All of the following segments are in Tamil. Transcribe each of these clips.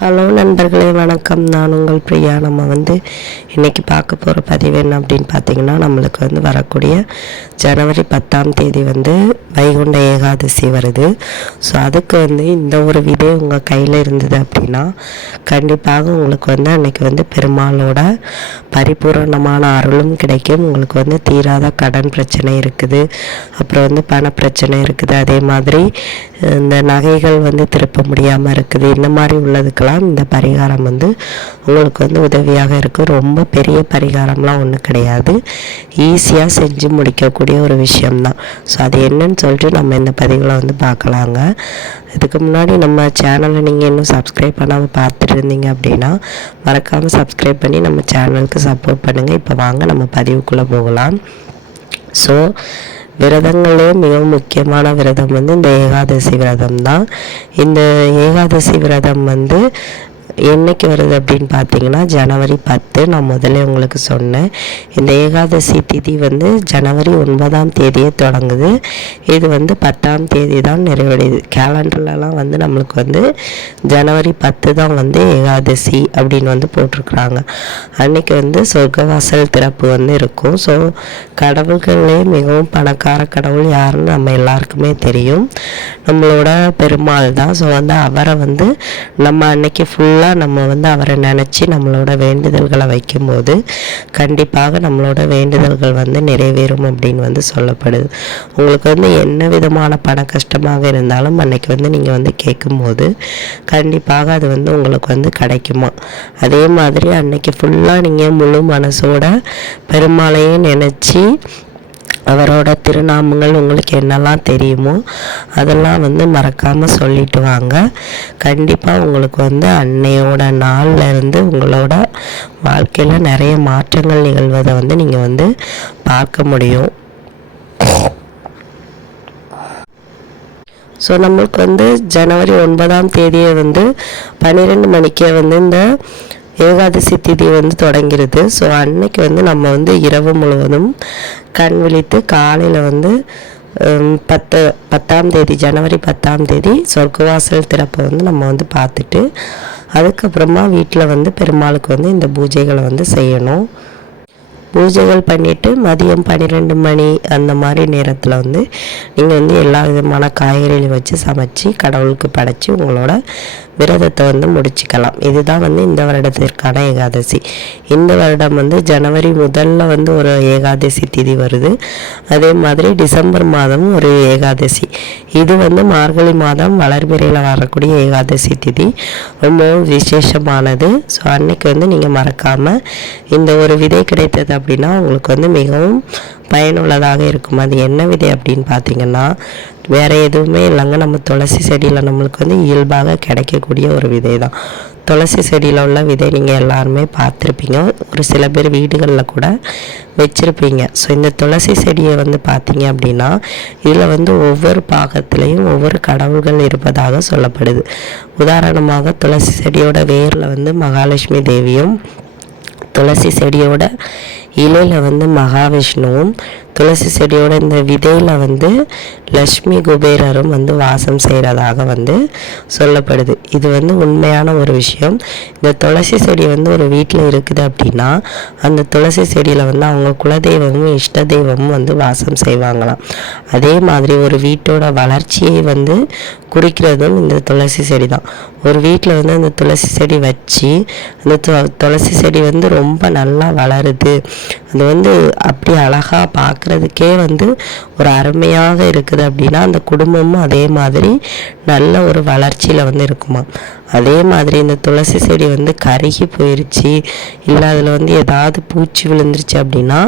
ஹலோ நண்பர்களே, வணக்கம். நான் உங்கள் பிரியா. நம்ம இன்றைக்கி பார்க்க போகிற பதிவு என்ன அப்படின்னு பார்த்தீங்கன்னா, நம்மளுக்கு வரக்கூடிய ஜனவரி 10ஆம் தேதி வைகுண்ட ஏகாதசி வருது. ஸோ அதுக்கு இந்த ஒரு விதை உங்கள் கையில் இருந்தது அப்படின்னா கண்டிப்பாக உங்களுக்கு அன்றைக்கி பெருமாளோட பரிபூரணமான அருளும் கிடைக்கும். உங்களுக்கு தீராத கடன் பிரச்சனை இருக்குது, அப்புறம் பண பிரச்சனை இருக்குது, அதே மாதிரி இந்த நகைகள் திருப்ப முடியாமல் இருக்குது. இந்த மாதிரி உள்ளதுக்கெல்லாம் இந்த பரிகாரம் உங்களுக்கு உதவியாக இருக்கும். ரொம்ப பெரிய பரிகாரம்லாம் ஒன்றும் கிடையாது, ஈஸியாக செஞ்சு முடிக்கக்கூடிய ஒரு விஷயம்தான். ஸோ அது என்னன்னு சொல்லிட்டு நம்ம இந்த பதிவில் பார்க்கலாங்க. இதுக்கு முன்னாடி நம்ம சேனலை நீங்கள் இன்னும் சப்ஸ்கிரைப் பண்ணாமல் பார்த்துட்டு இருந்தீங்க அப்படின்னா மறக்காமல் சப்ஸ்கிரைப் பண்ணி நம்ம சேனலுக்கு சப்போர்ட் பண்ணுங்கள். இப்போ வாங்க நம்ம பதிவுக்குள்ளே போகலாம். ஸோ விரதங்களே மிகவும் முக்கியமான விரதம் இந்த ஏகாதசி விரதம் தான். இந்த ஏகாதசி விரதம் என்னைக்கு வருது அப்படின்னு பார்த்தீங்கன்னா ஜனவரி 10. நான் முதல்ல உங்களுக்கு சொன்னேன், இந்த ஏகாதசி திதி ஜனவரி 9ஆம் தேதியே தொடங்குது. இது 10ஆம் தேதி தான் நிறைவடையுது. கேலண்டர்லலாம் நம்மளுக்கு ஜனவரி 10 தான் ஏகாதசி அப்படின்னு போட்டிருக்குறாங்க. அன்றைக்கி சொர்க்கவாசல் திறப்பு இருக்கும். ஸோ கடவுள்களே மிகவும் பணக்கார கடவுள் யாருன்னு நம்ம எல்லாருக்குமே தெரியும், நம்மளோட பெருமாள் தான். ஸோ அவரை நம்ம அன்னைக்கு ஃபுல்லாக நம்ம அவரை நினச்சி நம்மளோட வேண்டுதல்களை வைக்கும்போது கண்டிப்பாக நம்மளோட வேண்டுதல்கள் நிறைவேறும் அப்படின்னு சொல்லப்படுது. உங்களுக்கு என்ன விதமான பண கஷ்டமாக இருந்தாலும் அன்னைக்கு நீங்கள் கேட்கும்போது கண்டிப்பாக அது உங்களுக்கு கிடைக்குமா. அதே மாதிரி அன்னைக்கு ஃபுல்லாக நீங்கள் முழு மனசோட பெருமாளையே நினச்சி அவரோட திருநாமங்கள் உங்களுக்கு என்னெல்லாம் தெரியுமோ அதெல்லாம் மறக்காமல் சொல்லிட்டு வாங்க. கண்டிப்பாக உங்களுக்கு அன்னையோட நாளில் இருந்து உங்களோட வாழ்க்கையில் நிறைய மாற்றங்கள் நிகழ்வதை நீங்கள் பார்க்க முடியும். ஸோ நம்மளுக்கு ஜனவரி 9ஆம் தேதியை 12 மணிக்கே இந்த ஏகாதசி திதி தொடங்கிறது. ஸோ அன்னைக்கு நம்ம இரவு முழுவதும் கண் விழித்து காலையில் 10ஆம் தேதி ஜனவரி 10ஆம் தேதி சொர்க்கவாசல் திறப்பை நம்ம பார்த்துட்டு அதுக்கப்புறமா வீட்டில் பெருமாளுக்கு இந்த பூஜைகளை செய்யணும். பூஜைகள் பண்ணிவிட்டு மதியம் 12 மணி அந்த மாதிரி நேரத்தில் நீங்கள் எல்லா விதமான காய்கறிகளை வச்சு சமைச்சு கடவுளுக்கு படைச்சி உங்களோட விரதத்தை முடிச்சுக்கலாம். இதுதான் இந்த வருடத்திற்கான ஏகாதசி. இந்த வருடம் ஜனவரி முதல்ல ஒரு ஏகாதசி திதி வருது. அதே மாதிரி டிசம்பர் மாதம் ஒரு ஏகாதசி. இது மார்கழி மாதம் வளர்பிறையில் வரக்கூடிய ஏகாதசி திதி ரொம்பவும் விசேஷமானது. ஸோ அன்னைக்கு நீங்கள் மறக்காமல் இந்த ஒரு விதை கிடைத்தது அப்படின்னா உங்களுக்கு மிகவும் பயனுள்ளதாக இருக்கும். அது என்ன விதை அப்படின்னு பார்த்தீங்கன்னா வேறு எதுவுமே இல்லைங்க, நம்ம துளசி செடியில் நம்மளுக்கு இயல்பாக கிடைக்கக்கூடிய ஒரு விதை தான். துளசி செடியில் உள்ள விதை நீங்கள் எல்லாருமே பார்த்துருப்பீங்க, ஒரு சில பேர் வீடுகளில் கூட வச்சுருப்பீங்க. ஸோ இந்த துளசி செடியை பார்த்தீங்க அப்படின்னா இதில் ஒவ்வொரு பாகத்துலேயும் ஒவ்வொரு கடவுள்கள் இருப்பதாக சொல்லப்படுது. உதாரணமாக துளசி செடியோட வேரில் மகாலட்சுமி தேவியும், துளசி செடியோட இலையில் மகாவிஷ்ணுவும், துளசி செடியோட இந்த விதையில் லக்ஷ்மி குபேரரும் வாசம் செய்கிறதாக சொல்லப்படுது. இது உண்மையான ஒரு விஷயம். இந்த துளசி செடி ஒரு வீட்டில் இருக்குது அப்படின்னா அந்த துளசி செடியில் அவங்க குலதெய்வமும் இஷ்ட தெய்வமும் வாசம் செய்வாங்களாம். அதே மாதிரி ஒரு வீட்டோட வளர்ச்சியை குறிக்கிறதும் இந்த துளசி செடி தான். ஒரு வீட்டில் அந்த துளசி செடி வச்சு அந்த துளசி செடி ரொம்ப நல்லா வளருது, அது அப்படி அழகாக பார்க்குறதுக்கே ஒரு அருமையாக இருக்குது அப்படின்னா அந்த குடும்பமும் அதே மாதிரி நல்ல ஒரு வளர்ச்சியில் இருக்குமா. அதே மாதிரி இந்த துளசி செடி கருகி போயிடுச்சு, இல்லை அதில் ஏதாவது பூச்சி விழுந்துருச்சு அப்படின்னா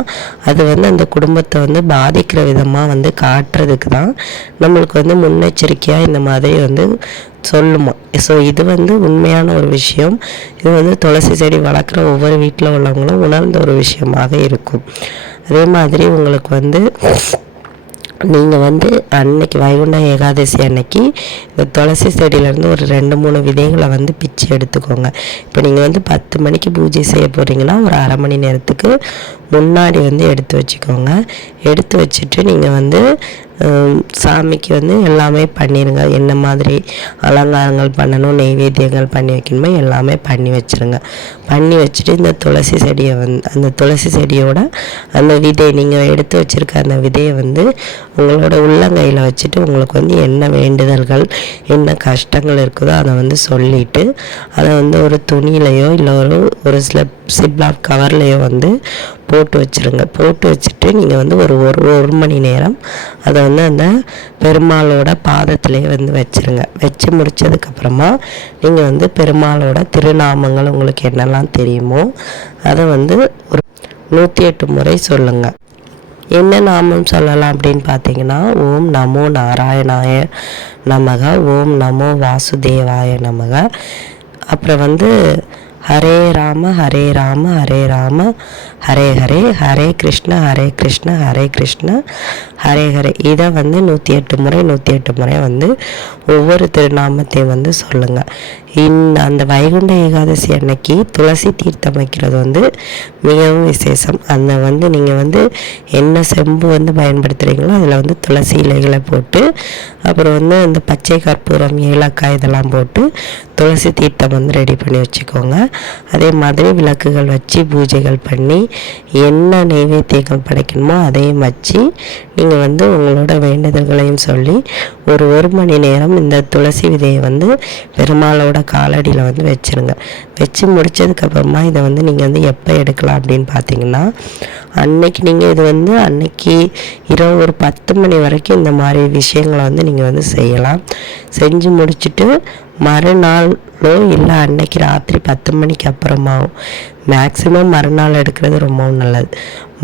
அது அந்த குடும்பத்தை பாதிக்கிற விதமாக காட்டுறதுக்கு தான் நம்மளுக்கு முன்னெச்சரிக்கையாக இந்த மாதிரி சொல்லுமா. ஸோ இது உண்மையான ஒரு விஷயம். இது துளசி செடி வளர்க்குற ஒவ்வொரு வீட்டில் உள்ளவங்களும் உணர்ந்த ஒரு விஷயமாக இருக்கும். அதே மாதிரி உங்களுக்கு நீங்கள் அன்னைக்கு வைகுண்ட ஏகாதசி அன்னைக்கு இந்த துளசி செடியிலேருந்து ஒரு 2-3 விதைகளை பிச்சு எடுத்துக்கோங்க. இப்போ நீங்கள் 10 மணிக்கு பூஜை செய்ய போகிறீங்கன்னா ஒரு அரை மணி நேரத்துக்கு முன்னாடி வந்து எடுத்து வச்சுக்கோங்க. எடுத்து வச்சுட்டு நீங்கள் வந்து சாமிக்கு வந்து எல்லாமே பண்ணிடுங்க. என்ன மாதிரி அலங்காரங்கள் பண்ணணும், நெய்வேத்தியங்கள் பண்ணி வைக்கணுமோ எல்லாமே பண்ணி வச்சுருங்க. பண்ணி வச்சுட்டு இந்த துளசி செடியை அந்த துளசி செடியோட அந்த விதை நீங்கள் எடுத்து வச்சுருக்க அந்த விதையை வந்து உங்களோட உள்ளங்கையில் வச்சுட்டு உங்களுக்கு வந்து என்ன வேண்டுதல்கள் என்ன கஷ்டங்கள் இருக்குதோ அதை வந்து சொல்லிவிட்டு அதை வந்து ஒரு துணியிலையோ இல்லை ஒரு சிப்லாக் கவர்லேயோ வந்து போட்டு வச்சுருங்க. போட்டு வச்சுட்டு நீங்கள் வந்து ஒரு மணி நேரம் அதை வந்து அந்த பெருமாளோட பாதத்திலே வந்து வச்சுருங்க. வச்சு முடித்ததுக்கப்புறமா நீங்கள் வந்து பெருமாளோட திருநாமங்கள் உங்களுக்கு என்னெல்லாம் தெரியுமோ அதை வந்து ஒரு 108 முறை சொல்லுங்கள். என்ன நாமம் சொல்லலாம் அப்படின்னு பார்த்தீங்கன்னா, ஓம் நமோ நாராயணாய நமக, ஓம் நமோ வாசுதேவாய நமக, அப்புறம் வந்து ஹரே ராம ஹரே ராம ஹரே ராம ஹரே ஹரே, ஹரே கிருஷ்ண ஹரே கிருஷ்ண ஹரே கிருஷ்ண ஹரே ஹரே. இதை வந்து 108 முறை வந்து ஒவ்வொரு திருநாமத்தையும் வந்து சொல்லுங்கள். அந்த வைகுண்ட ஏகாதசி அன்னைக்கு துளசி தீர்த்தம் வைக்கிறது வந்து மிகவும் விசேஷம். அந்த வந்து நீங்கள் வந்து என்ன செம்பு வந்து பயன்படுத்துகிறீங்களோ அதில் வந்து துளசி இலைகளை போட்டு அப்புறம் வந்து அந்த பச்சை கற்பூரம் ஏலக்காய் இதெல்லாம் போட்டு துளசி தீர்த்தம் வந்து ரெடி பண்ணி வச்சுக்கோங்க. அதே மாதிரி விளக்குகள் வச்சு பூஜைகள் பண்ணி என்ன நெய்வேத்தியங்கள் படைக்கணுமோ அதையும் வச்சு நீங்கள் வந்து உங்களோட வேண்டுதல்களையும் சொல்லி ஒரு மணி நேரம் இந்த துளசி விதையை வந்து பெருமாளோட காலடியில் வந்து வச்சுருங்க. வச்சு முடித்ததுக்கப்புறமா இதை வந்து நீங்கள் வந்து எப்போ எடுக்கலாம் அப்படின்னு பார்த்தீங்கன்னா, அன்னைக்கு நீங்கள் இது வந்து அன்னைக்கு இரவு ஒரு 10 மணி வரைக்கும் இந்த மாதிரி விஷயங்களை வந்து நீங்கள் வந்து செய்யலாம். செஞ்சு முடிச்சுட்டு மறுநாளோ இல்லை அன்னைக்கு ராத்திரி 10 மணிக்கு அப்புறமாவும், மேக்ஸிமம் மறுநாள் எடுக்கிறது ரொம்பவும் நல்லது.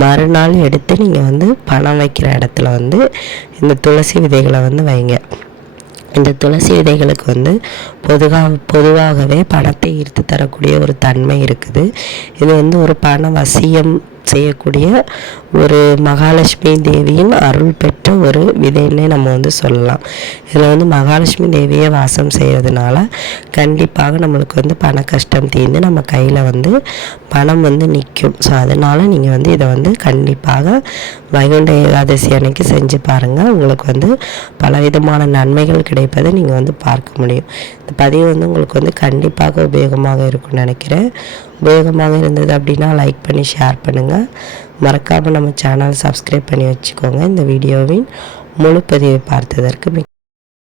மறுநாள் எடுத்து நீங்கள் வந்து பணம் வைக்கிற இடத்துல வந்து இந்த துளசி விதைகளை வந்து வைங்க. இந்த துளசி விதைகளுக்கு வந்து பொதுவாகவே பணத்தை ஈர்த்து தரக்கூடிய ஒரு தன்மை இருக்குது. இது வந்து ஒரு பண வசியம் செய்யக்கூடிய ஒரு மகாலட்சுமி தேவியின் அருள் பெற்ற ஒரு விதைன்னே நம்ம வந்து சொல்லலாம். இதில் வந்து மகாலட்சுமி தேவியை வாசம் செய்கிறதுனால கண்டிப்பாக நம்மளுக்கு வந்து பண கஷ்டம் தீர்ந்து நம்ம கையில் வந்து பணம் வந்து நிற்கும். ஸோ அதனால் நீங்கள் வந்து இதை வந்து கண்டிப்பாக வைகுண்ட ஏகாதசி அன்னைக்கு செஞ்சு பாருங்கள். உங்களுக்கு வந்து பலவிதமான நன்மைகள் கிடைப்பதை நீங்கள் வந்து பார்க்க முடியும். இந்த பதிவு வந்து உங்களுக்கு வந்து கண்டிப்பாக உபயோகமாக இருக்கும்னு நினைக்கிறேன். உபயோகமாக இருந்தது அப்படின்னா லைக் பண்ணி ஷேர் பண்ணுங்கள். மறக்காமல் நம்ம சேனல் சப்ஸ்கிரைப் பண்ணி வச்சுக்கோங்க. இந்த வீடியோவின் முழு பதிவை பார்த்ததற்கு